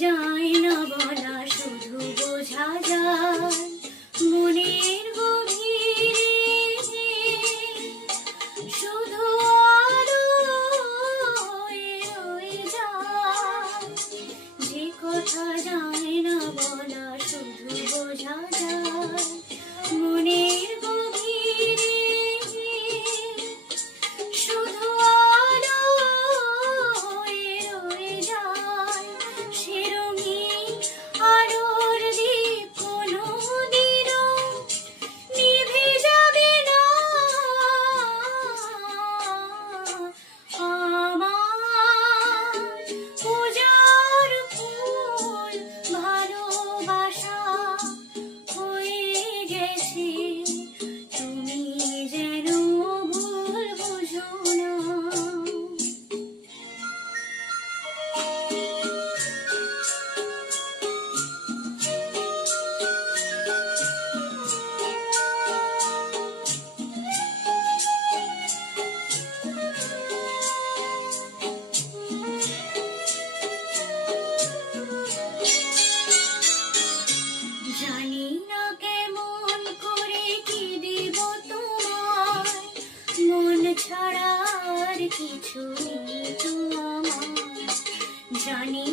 যায় না বলা, শুধু বোঝা যায় মনের গভীরে। শুধু আলো হয়ে রয়ে যায়, যে কথা যায় না বলা, শুধু বোঝা যায় মনের গভীরে। শুধু আলো হয়ে রয়ে যায়, সে রঙিন আলোর দীপ কোনোদিনও নিভে যাবে না। আমার পূজার ফুল ভালোবাসা হয়ে গেছে, তুমি যেন ভুল বুঝো না। জানি না কেমন করে কি দিব তোমার, মন ছাড়া আর কিছু নেই তো আমার। জানি